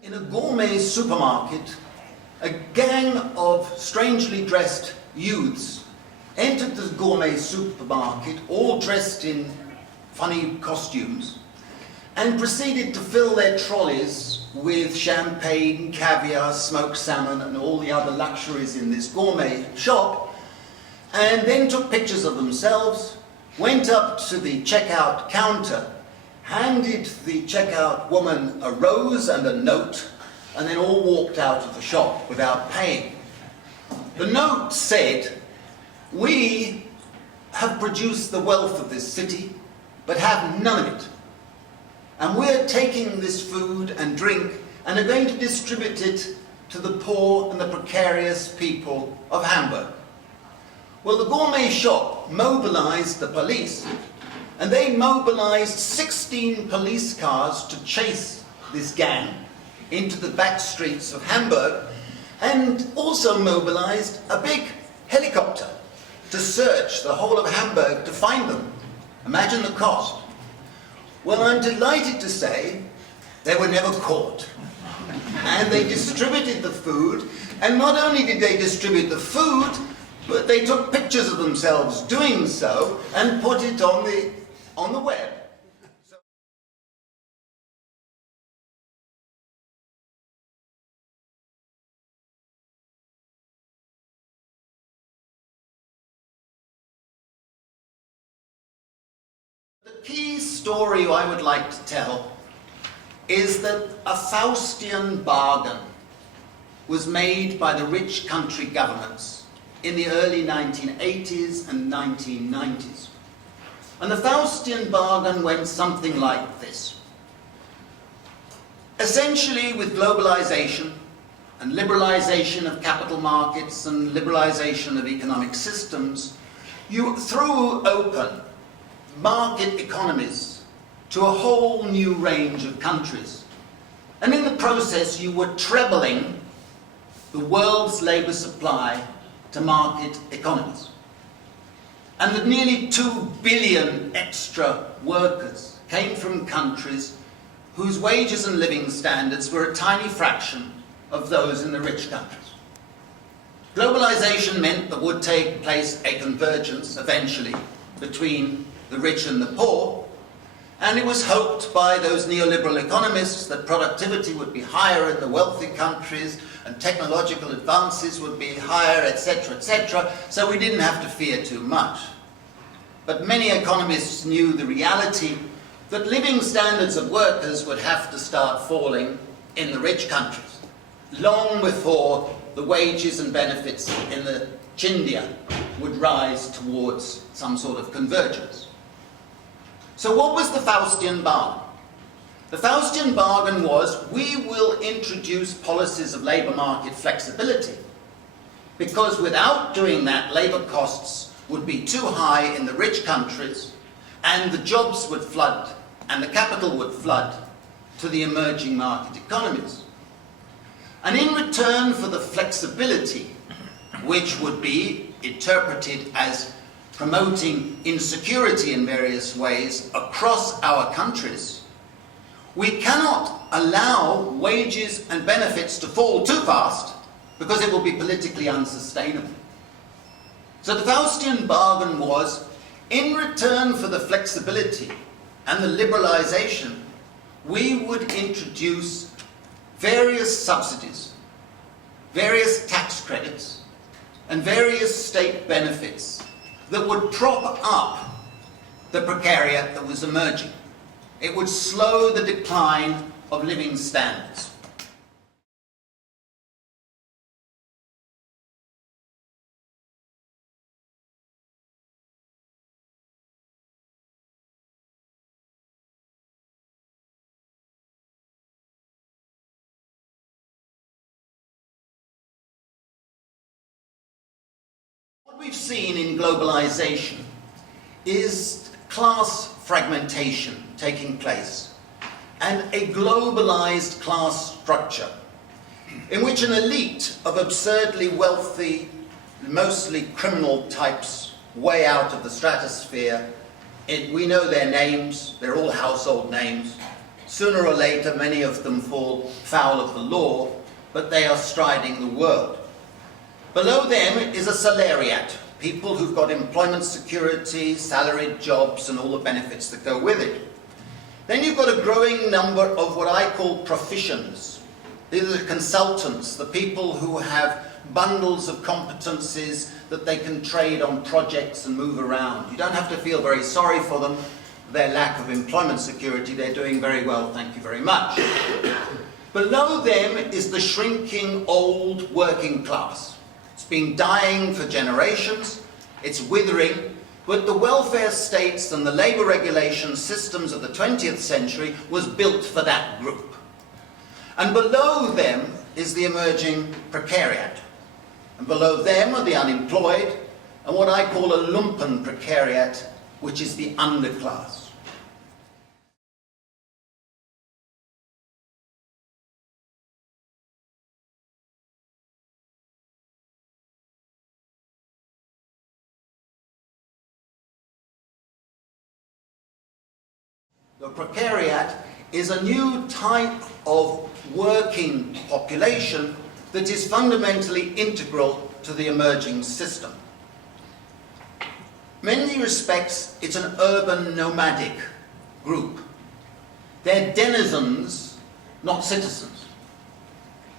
In a gourmet supermarket, a gang of strangely dressed youths entered the gourmet supermarket, all dressed in funny costumes, and proceeded to fill their trolleys with champagne, caviar, smoked salmon, and all the other luxuries in this gourmet shop, and then took pictures of themselves, went up to the checkout counter, handed the checkout woman a rose and a note, and then all walked out of the shop without paying. The note said, "We have produced the wealth of this city, but have none of it. And we're taking this food and drink and are going to distribute it to the poor and the precarious people of Hamburg." Well, the gourmet shop mobilized the police, and they mobilized 16 police cars to chase this gang into the back streets of Hamburg, and also mobilized a big helicopter to search the whole of Hamburg to find them. Imagine the cost. Well, I'm delighted to say they were never caught. And they distributed the food, and not only did they distribute the food, but they took pictures of themselves doing so and put it on the web. The key story I would like to tell is that a Faustian bargain was made by the rich country governments in the early 1980s and 1990s. And the Faustian bargain went something like this. Essentially, with globalization and liberalization of capital markets and liberalization of economic systems, you threw open market economies to a whole new range of countries. And in the process, you were trebling the world's labor supply to market economies. And that nearly 2 billion extra workers came from countries whose wages and living standards were a tiny fraction of those in the rich countries. Globalization meant there would take place a convergence eventually between the rich and the poor, and it was hoped by those neoliberal economists that productivity would be higher in the wealthy countries and technological advances would be higher, etc., so we didn't have to fear too much. But many economists knew the reality that living standards of workers would have to start falling in the rich countries, long before the wages and benefits in the Chindia would rise towards some sort of convergence. So what was the Faustian bargain? The Faustian bargain was, we will introduce policies of labour market flexibility, because without doing that, labour costs would be too high in the rich countries, and the jobs would flood, and the capital would flood to the emerging market economies. And in return for the flexibility, which would be interpreted as promoting insecurity in various ways across our countries, we cannot allow wages and benefits to fall too fast, because it will be politically unsustainable. So the Faustian bargain was, in return for the flexibility and the liberalization, we would introduce various subsidies, various tax credits, and various state benefits that would prop up the precariat that was emerging. It would slow the decline of living standards. What we've seen in globalization is class fragmentation taking place, and a globalized class structure in which an elite of absurdly wealthy, mostly criminal types way out of the stratosphere, we know their names, they're all household names, Sooner or later, many of them fall foul of the law, but they are striding the world. Below them is a salariat, people who've got employment security, salaried jobs, and all the benefits that go with it. Then you've got a growing number of what I call professions. These are the consultants, the people who have bundles of competencies that they can trade on projects and move around. You don't have to feel very sorry for them, their lack of employment security. They're doing very well, thank you very much. Below them is the shrinking old working class. It's been dying for generations, it's withering, but the welfare states and the labour regulation systems of the 20th century was built for that group. And below them is the emerging precariat. And below them are the unemployed, and what I call a lumpen precariat, which is the underclass. The precariat is a new type of working population that is fundamentally integral to the emerging system. In many respects, it's an urban nomadic group. They're denizens, not citizens.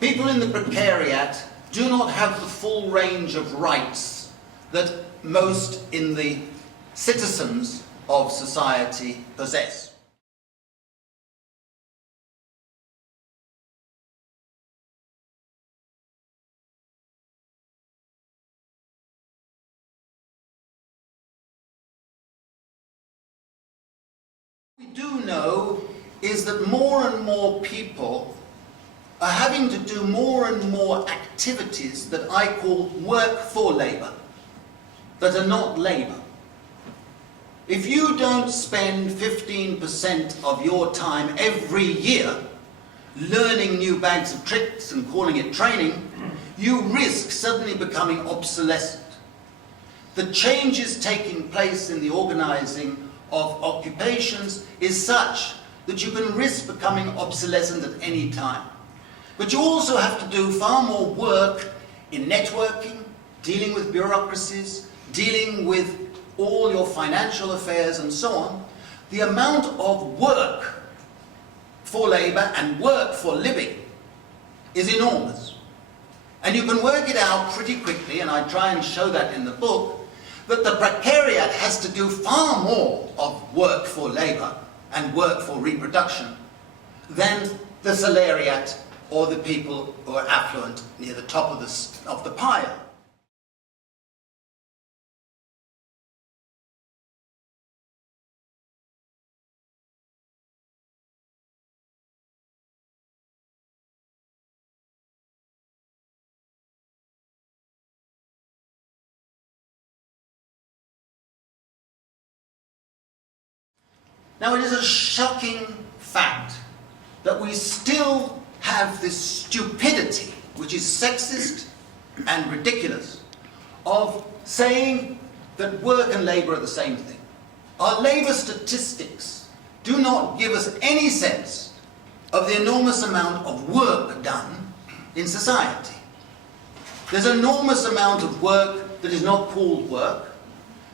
People in the precariat do not have the full range of rights that most in the citizens of society possess. What we do know is that more and more people are having to do more and more activities that I call work for labour, that are not labour. If you don't spend 15% of your time every year learning new bags of tricks and calling it training, you risk suddenly becoming obsolescent. The changes taking place in the organising of occupations is such that you can risk becoming obsolescent at any time. But you also have to do far more work in networking, dealing with bureaucracies, dealing with all your financial affairs and so on. The amount of work for labour and work for living is enormous. And you can work it out pretty quickly, and I try and show that in the book, that the precariat has to do far more of work for labour and work for reproduction than the salariat or the people who are affluent near the top of the pile. Now, it is a shocking fact that we still have this stupidity, which is sexist and ridiculous, of saying that work and labour are the same thing. Our labour statistics do not give us any sense of the enormous amount of work done in society. There's an enormous amount of work that is not called work,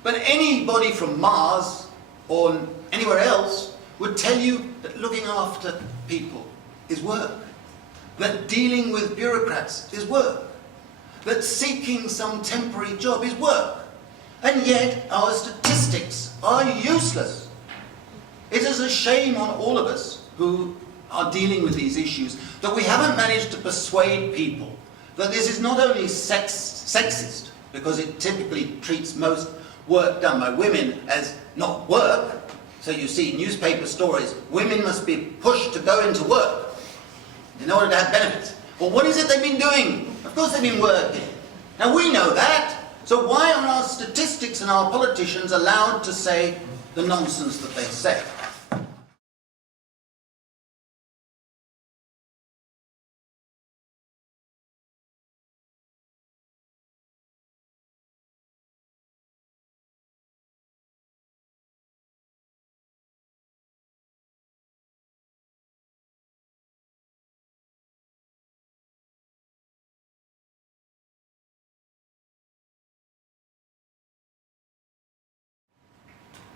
but anybody from Mars or anywhere else would tell you that looking after people is work, that dealing with bureaucrats is work, that seeking some temporary job is work. And yet our statistics are useless. It is a shame on all of us who are dealing with these issues that we haven't managed to persuade people that this is not only sexist, because it typically treats most work done by women as not work. So you see newspaper stories, women must be pushed to go into work in order to have benefits. Well, what is it they've been doing? Of course they've been working. Now we know that, so why are our statistics and our politicians allowed to say the nonsense that they say?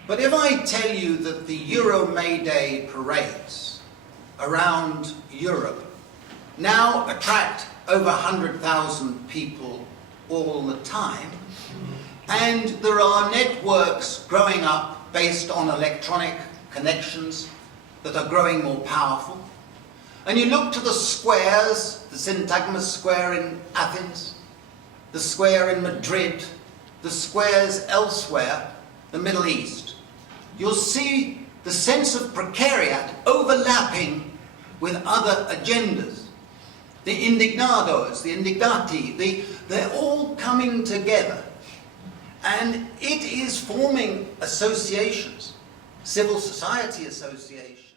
But if I tell you that the Euro May Day parades around Europe now attract over 100,000 people all the time, and there are networks growing up based on electronic connections that are growing more powerful, and you look to the squares, the Syntagma Square in Athens, the square in Madrid, the squares elsewhere, the Middle East, you'll see the sense of precariat overlapping with other agendas. The indignados, the indignati, they're all coming together. And it is forming associations, civil society associations,